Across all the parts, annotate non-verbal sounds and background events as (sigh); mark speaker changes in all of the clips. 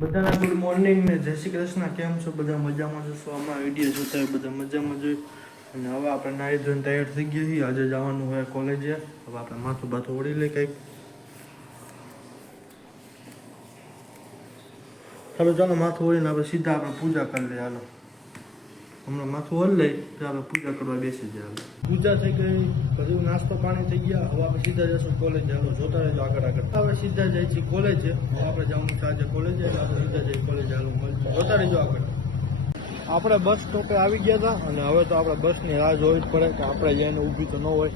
Speaker 1: બધાને good morning ને જય શ્રી કૃષ્ણ. કેમ છો? બધા મજામાં જશો આમાં વીડિયો જોતા હોય બધા મજામાં જોઈ અને હવે આપણે નાહી ધોઈને તૈયાર થઈ ગયા છીએ. આજે જવાનું હોય કોલેજે. હવે આપણે માથું બાથું ઓળી લઈ કંઈક. ચાલો ચાલો, માથું ઓળીને આપણે સીધા આપણે પૂજા કરી લઈએ. હાલો. હમણાં માથું ઓળી લઈ, તો આપણે પૂજા કરવા બેસી જાય પૂજા થઈ ગઈ બધું નાસ્તો પાણી થઈ ગયા, હવે આપણે સીધા જશું કોલેજ હાલો જોતા રહેજો આગળ આગળ. હવે સીધા જાય છે કોલેજે આપણે જવાનું સાંજે કોલેજ એટલે આપણે સીધા જઈએ કોલેજ હાલો મળશું જોતા રહેજો આગળ. આપણે બસ સ્ટોપે આવી ગયા હતા, અને હવે તો આપણે બસની રાહ જોવી જ પડે, કે આપણે જઈને ઊભી તો ન હોય.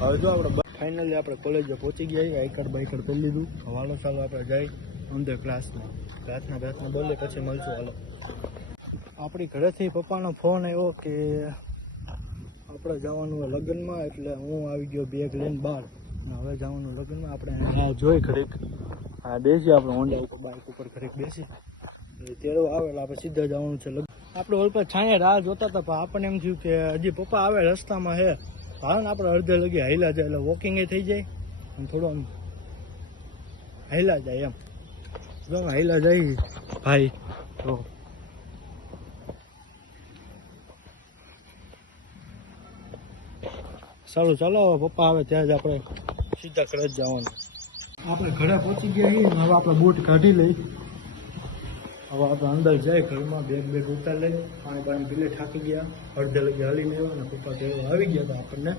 Speaker 1: હવે જો આપણે ફાઇનલી આપણે કોલેજે પહોંચી ગયા છીએ, આઈ કાર્ડ બાઈ કાર્ડ કરી લીધું. હવાલો ચાલો આપણે જઈ અંદર ક્લાસમાં ક્લાસના પ્રાર્થના બોલે, પછી મળશું, હાલો. આપણી ઘરેથી પપ્પાનો ફોન આવ્યો કે આપણે જવાનું લગ્નમાં એટલે હું આવી ગયો બેગ લઈને બહાર. હવે જવાનું લગ્નમાં આપણે જોઈ ઘડીક. હા બેસી આપણે હોન્ડા ઉપર. બાઇક ઉપર ઘડીક બેસી તેરો આવેલા આપણે સીધા જવાનું છે લગ્ન. આપણે ઓલ પર છાંયે રાહ જોતા હતા પણ આપણને એમ થયું કે હજી પપ્પા આવે રસ્તામાં હે. હાલ ને આપણે અડધે લગી હાઈલા જાય એટલે વોકિંગ થઈ જાય. અને થોડો આમ હાઈલા જાય એમ. હાઈલા જાય ભાઈ તો સારું, ચાલો પપ્પા આવે ત્યાં જ આપણે સીધા ઘરે જ જવાનું. આપણે ઘરે પહોંચી ગયા છીએ હવે આપણે બૂટ કાઢી લઈ. હવે આપણે અંદર જાય ઘરમાં, બેગ બેગ ઉતાર લઈ. પાણી પાણી પીલે થાકી ગયા, અડધે લગી હાલીને આવ્યા અને પપ્પા તો આવી ગયા હતા આપણને.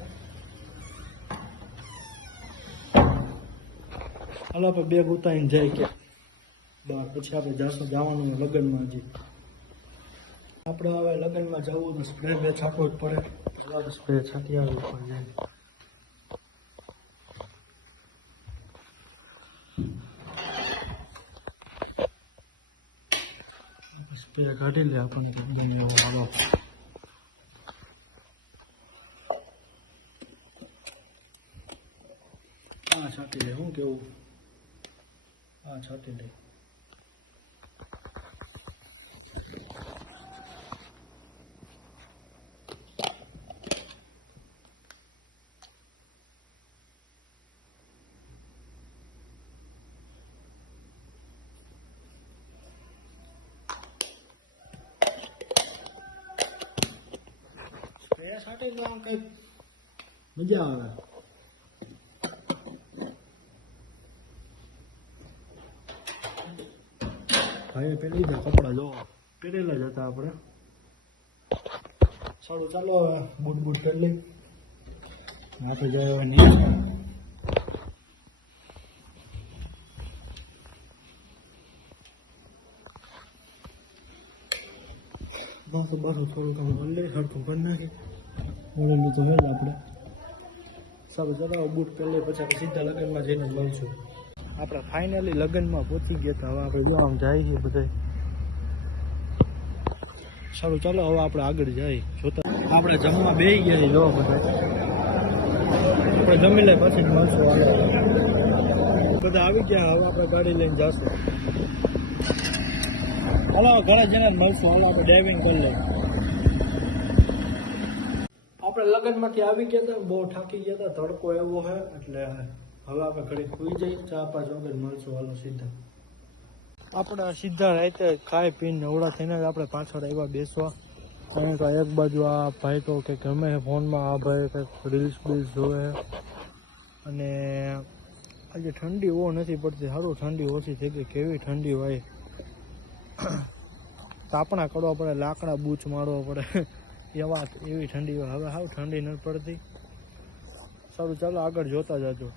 Speaker 1: હાલો, આપણે બેગ ઉતારીને જાય કે બહાર પછી આપણે જાશું જવાનું લગ્નમાં હજી. આપણે હવે લગ્નમાં જવું તો સ્પ્રે બે છાંટવો જ પડે. સ્પ્રે છાંટી આવે ઉપર જાય સ્પ્રે કાઢી લે આપણને ગમે એવો હાલો. હા છાંટી લે શું કેવું? હા છાંટી લે. તો આમ કંઈક. મજા આવે. ભાઈએ પહેરી લીધા કપડાં જો પહેરેલા જ હતા આપણે. સારું ચાલો હવે બૂટ બૂટ કરી લઈ આપણે જાય હવે નીચે બસ બસ થોડું કામ કરી લઈ સરખું કરી નાખી બોલેલું તો હે જ આપણે. સારું ચલાવો બૂટ પહેલે પછી આપણે સીધા લગ્નમાં જઈને મળશું. આપણે ફાઇનલી લગ્નમાં પહોંચી ગયા હતા. હવે આપણે જો આમ જાય છે બધા સારું, ચાલો, હવે આપણે આગળ જઈએ. જોતા આપણે જમવા બે ગયા જો બધા. આપણે જમી લે પછી મળશું આગળ બધા આવી ગયા, હવે આપણે ગાડી લઈને જશું. હાલો ઘરે જઈને મળશું. હાલો, આપણે ડ્રાઇવિંગ કરી લઈએ. આપણે લગ્નમાંથી આવી ગયા હતા, બહુ થાકી ગયા હતા, તડકો એવો છે એટલે હવે આપણે ઘડી સુઈ જઈએ, ચા પાંચ વાગે મળશું, હાલો સીધા. આપણે સીધા રાતે ખાઈ પીને નવડા થઈને જ આપણે પાછળ આવ્યા બેસવા. કારણ કે એક બાજુ આ ભાઈ તો કે ગમે ફોનમાં, આ ભાઈ કંઈક રીલ્સ બીલ્સ જોવે અને આજે ઠંડી ઓ નથી પડતી, સારું ઠંડી ઓછી થઈ ગઈ, કેવી ઠંડી હોય. (coughs) તાપણા કરવા પડે, લાકડા બૂચ મારવા પડે. એવા એવી ઠંડી હોય. હવે હાવ ઠંડી નથી પડતી. સારું, ચાલો આગળ જોતા જજો.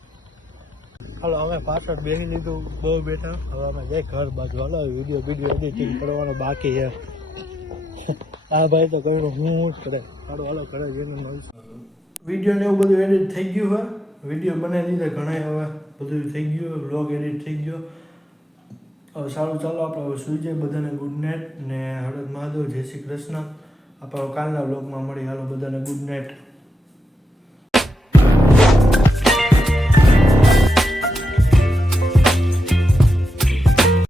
Speaker 1: હાલો અમે પાછળ બેસી લીધું બહુ બેઠા. હવે અમે જઈ ઘર બાજુ. હાલો વીડિયો વીડિયો એડિટિંગ કરવાનો બાકી છે. આ ભાઈ તો કહ્યું હું જ કરે. હાલો હાલો, ઘરે જઈને મળશું. વીડિયો ને એવું બધું એડિટ થઈ ગયું હોય. વીડિયો બનાવી દીધા ઘણા હવે બધું થઈ ગયું બ્લોગ એડિટ થઈ ગયો. હવે સારું, ચાલો, આપણે હવે સુઈ જઈએ બધાને. ગુડ નાઇટ ને હળદ મહાદેવ. જય શ્રી કૃષ્ણ. આપણે કાલના બ્લોગમાં મળી. હાલો બધાને ગુડ નાઇટ